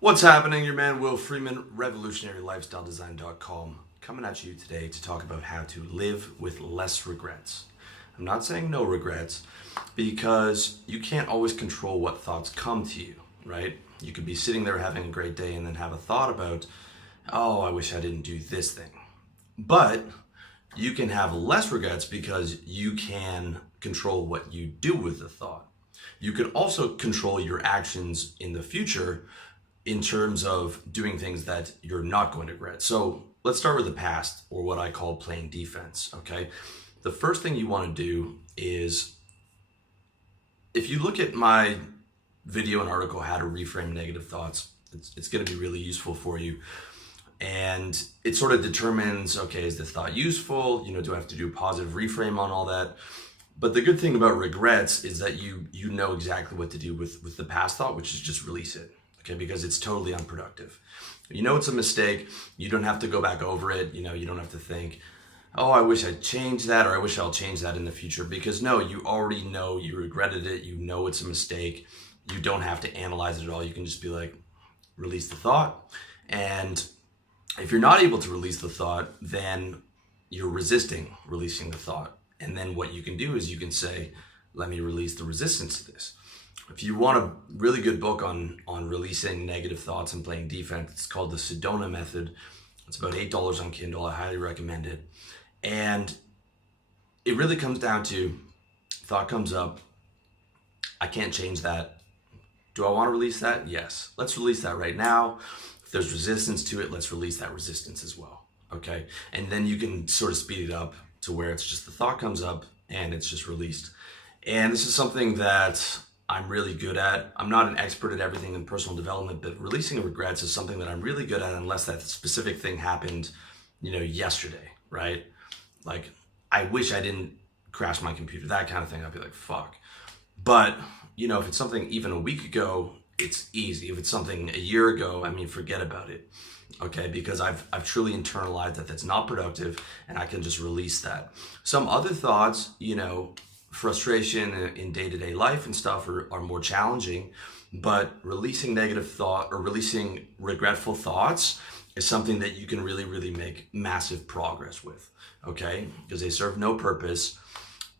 What's happening? Your man Will Freeman, revolutionarylifestyledesign.com, coming at you today to talk about how to live with less regrets. I'm not saying no regrets because you can't always control what thoughts come to you, right? You could be sitting there having a great day and then have a thought about, oh, I wish I didn't do this thing. But you can have less regrets because you can control what you do with the thought. You can also control your actions in the future in terms of doing things that you're not going to regret. So let's start with the past, or what I call playing defense, okay? The first thing you want to do is, if you look at my video and article, How to Reframe Negative Thoughts, it's going to be really useful for you. And it sort of determines, okay, is this thought useful? Do I have to do a positive reframe on all that? But the good thing about regrets is that you know exactly what to do with the past thought, which is just release it. Okay, because it's totally unproductive. It's a mistake. You don't have to go back over it. You don't have to think, oh, I wish I'd changed that, or I wish I'll change that in the future. Because no, you already know you regretted it. You know it's a mistake. You don't have to analyze it at all. You can just be like, release the thought. And if you're not able to release the thought, then you're resisting releasing the thought. And then what you can do is you can say, let me release the resistance to this. If you want a really good book on releasing negative thoughts and playing defense, it's called the Sedona Method. It's about $8 on Kindle. I highly recommend it. And it really comes down to, thought comes up, I can't change that. Do I want to release that? Yes. Let's release that right now. If there's resistance to it, let's release that resistance as well. Okay? And then you can sort of speed it up to where it's just the thought comes up and it's just released. And this is something that I'm really good at. I'm not an expert at everything in personal development, but releasing regrets is something that I'm really good at, unless that specific thing happened, yesterday, right? Like, I wish I didn't crash my computer, that kind of thing. I'd be like, fuck. But, if it's something even a week ago, it's easy. If it's something a year ago, forget about it, okay? Because I've truly internalized that that's not productive, and I can just release that. Some other thoughts, frustration in day-to-day life and stuff are more challenging, but releasing negative thought or releasing regretful thoughts is something that you can really, really make massive progress with, okay? Because they serve no purpose,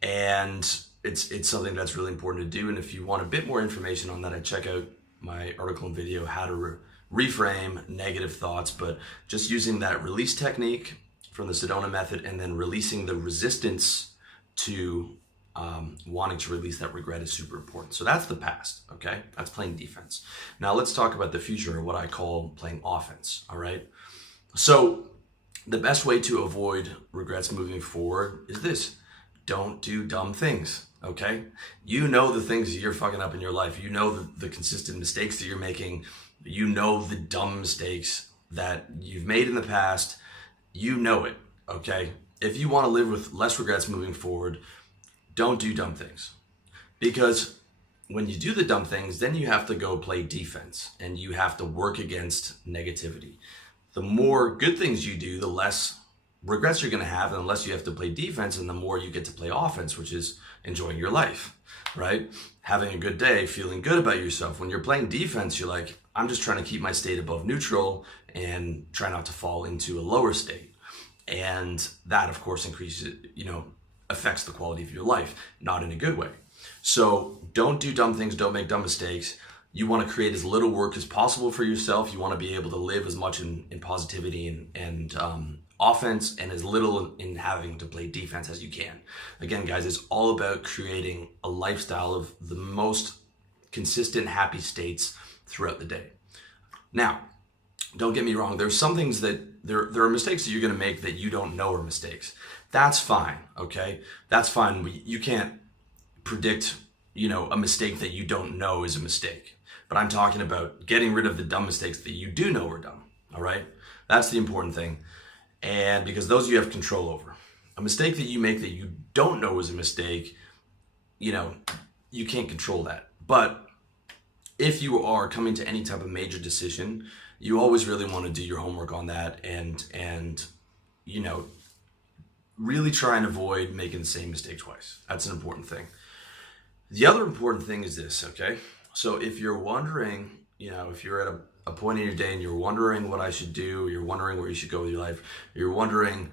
and it's something that's really important to do. And if you want a bit more information on that, I check out my article and video, How to Reframe Negative Thoughts, but just using that release technique from the Sedona Method and then releasing the resistance to wanting to release that regret is super important. So that's the past, okay? That's playing defense. Now let's talk about the future, or what I call playing offense, all right? So the best way to avoid regrets moving forward is this: don't do dumb things, okay? You know the things that you're fucking up in your life. You know the consistent mistakes that you're making. You know the dumb mistakes that you've made in the past. You know it, okay? If you want to live with less regrets moving forward, don't do dumb things. Because when you do the dumb things, then you have to go play defense and you have to work against negativity. The more good things you do, the less regrets you're going to have, and the less you have to play defense, and the more you get to play offense, which is enjoying your life, right? Having a good day, feeling good about yourself. When you're playing defense, you're like, I'm just trying to keep my state above neutral and try not to fall into a lower state. And that, of course, increases, affects the quality of your life, not in a good way. So don't do dumb things, don't make dumb mistakes. You want to create as little work as possible for yourself. You want to be able to live as much in positivity and offense, and as little in having to play defense as you can. Again, guys, it's all about creating a lifestyle of the most consistent, happy states throughout the day. Now, don't get me wrong. There's some things that there are mistakes that you're going to make that you don't know are mistakes. That's fine, okay? That's fine. You can't predict, a mistake that you don't know is a mistake. But I'm talking about getting rid of the dumb mistakes that you do know are dumb, all right? That's the important thing. And because those you have control over. A mistake that you make that you don't know is a mistake, you can't control that. But if you are coming to any type of major decision, you always really want to do your homework on that and really try and avoid making the same mistake twice. That's an important thing. The other important thing is this, okay? So if you're wondering, if you're at a point in your day and you're wondering what I should do, you're wondering where you should go with your life, you're wondering,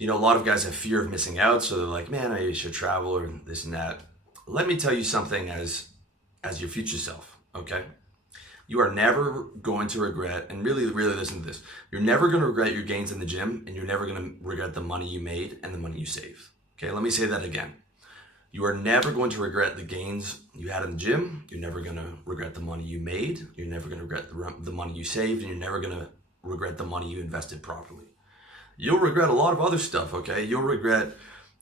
a lot of guys have fear of missing out, so they're like, man, I should travel or this and that. Let me tell you something as your future self, okay? You are never going to regret, and really, really listen to this. You're never going to regret your gains in the gym, and you're never going to regret the money you made and the money you saved. Okay, let me say that again. You are never going to regret the gains you had in the gym. You're never going to regret the money you made. You're never going to regret the money you saved, and you're never going to regret the money you invested properly. You'll regret a lot of other stuff, okay? You'll regret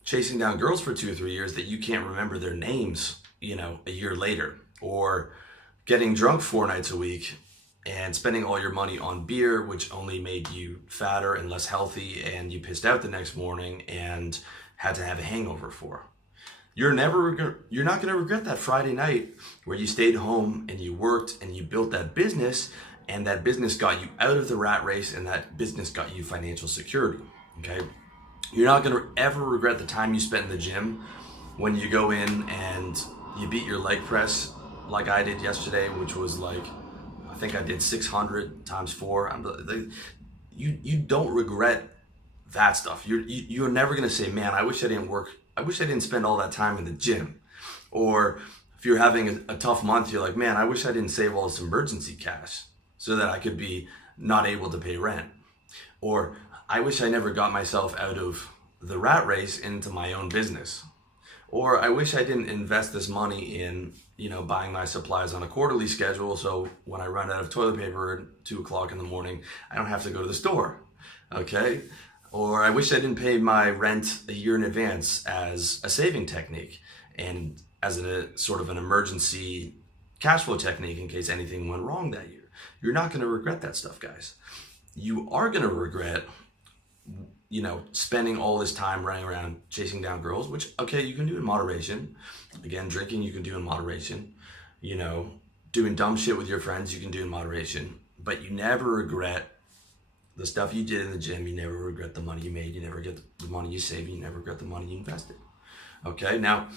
chasing down girls for 2 or 3 years that you can't remember their names, a year later, or getting drunk 4 nights a week and spending all your money on beer, which only made you fatter and less healthy, and you pissed out the next morning and had to have a hangover for. You're not going to regret that Friday night where you stayed home and you worked and you built that business, and that business got you out of the rat race, and that business got you financial security, okay? You're not going to ever regret the time you spent in the gym when you go in and you beat your leg press like I did yesterday, which was like, I think I did 600 times 4. You don't regret that stuff. You're never going to say, man, I wish I didn't spend all that time in the gym. Or if you're having a tough month, you're like, man, I wish I didn't save all this emergency cash so that I could be not able to pay rent. Or I wish I never got myself out of the rat race into my own business. Or I wish I didn't invest this money in, buying my supplies on a quarterly schedule, so when I run out of toilet paper at 2 o'clock in the morning, I don't have to go to the store, okay? Or I wish I didn't pay my rent a year in advance as a saving technique and as a sort of an emergency cash flow technique in case anything went wrong that year. You're not going to regret that stuff, guys. You are going to regret, spending all this time running around chasing down girls, which, okay, you can do in moderation. Again, drinking you can do in moderation. Doing dumb shit with your friends you can do in moderation. But you never regret the stuff you did in the gym. You never regret the money you made. You never regret the money you saved. You never regret the money you invested. Okay, now,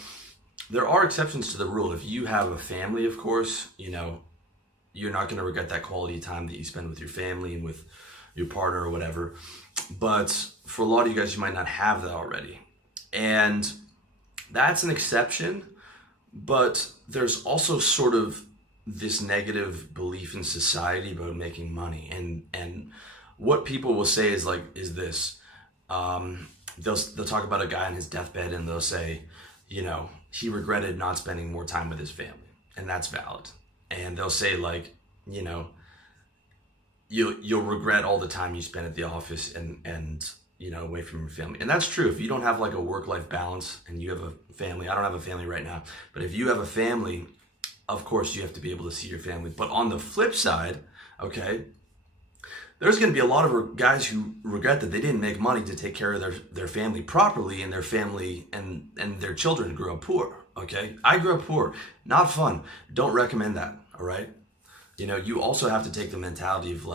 there are exceptions to the rule. If you have a family, of course, you're not going to regret that quality time that you spend with your family and with your partner or whatever. But for a lot of you guys, you might not have that already. And that's an exception, but there's also sort of this negative belief in society about making money. And what people will say is this. They'll talk about a guy on his deathbed and they'll say, he regretted not spending more time with his family. And that's valid. And they'll say you'll regret all the time you spend at the office and away from your family. And that's true. If you don't have a work-life balance and you have a family, I don't have a family right now, but if you have a family, of course you have to be able to see your family. But on the flip side, okay, there's going to be a lot of guys who regret that they didn't make money to take care of their family properly, and their family and their children grew up poor, okay? I grew up poor. Not fun. Don't recommend that, all right? You also have to take the mentality of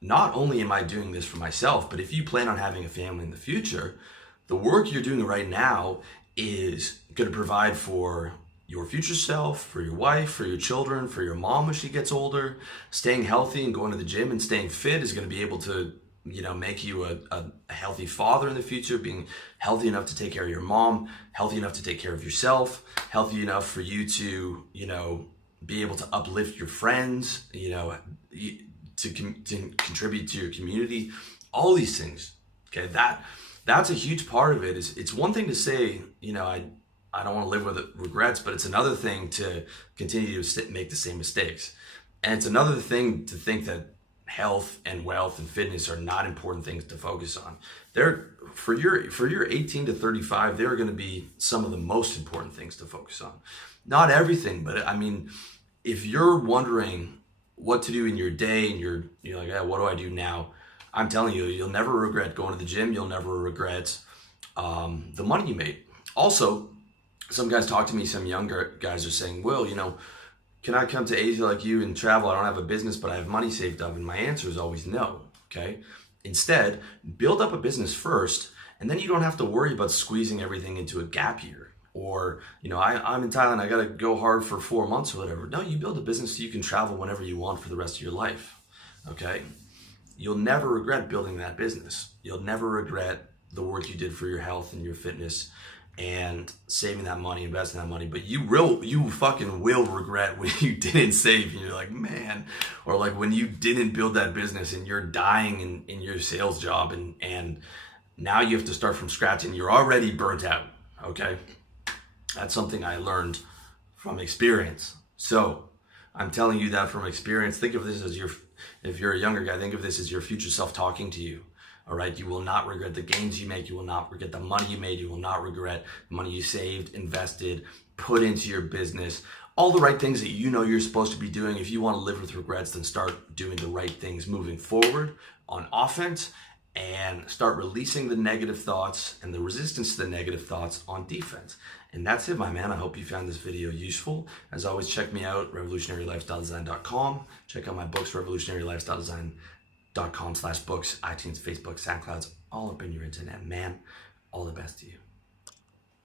not only am I doing this for myself, but if you plan on having a family in the future, the work you're doing right now is going to provide for your future self, for your wife, for your children, for your mom when she gets older. Staying healthy and going to the gym and staying fit is going to be able to, make you a healthy father in the future, being healthy enough to take care of your mom, healthy enough to take care of yourself, healthy enough for you to, be able to uplift your friends, to contribute to your community, all these things. Okay, that's a huge part of it. It's one thing to say, I don't want to live with regrets, but it's another thing to continue to make the same mistakes. And it's another thing to think that health and wealth and fitness are not important things to focus on. For your 18 to 35, they're going to be some of the most important things to focus on. Not everything, but I mean, if you're wondering what to do in your day and you're like, what do I do now? I'm telling you, you'll never regret going to the gym. You'll never regret the money you made. Also, some guys talk to me, some younger guys are saying, Will, can I come to Asia like you and travel? I don't have a business, but I have money saved up. And my answer is always no, okay? Instead, build up a business first, and then you don't have to worry about squeezing everything into a gap year Or, I'm in Thailand, I got to go hard for 4 months or whatever. No, you build a business so you can travel whenever you want for the rest of your life. Okay? You'll never regret building that business. You'll never regret the work you did for your health and your fitness and saving that money, investing that money. But you fucking will regret when you didn't save and you're like, man, or like when you didn't build that business and you're dying in your sales job and now you have to start from scratch and you're already burnt out. Okay? That's something I learned from experience. So I'm telling you that from experience. Think of this as if you're a younger guy, think of this as your future self talking to you. All right. You will not regret the gains you make. You will not regret the money you made. You will not regret the money you saved, invested, put into your business. All the right things that you're supposed to be doing. If you want to live with regrets, then start doing the right things moving forward on offense and start releasing the negative thoughts and the resistance to the negative thoughts on defense. And that's it, my man. I hope you found this video useful. As always, check me out, revolutionarylifestyledesign.com. Check out my books, revolutionarylifestyledesign.com/books, iTunes, Facebook, SoundClouds, all up in your internet, man. All the best to you.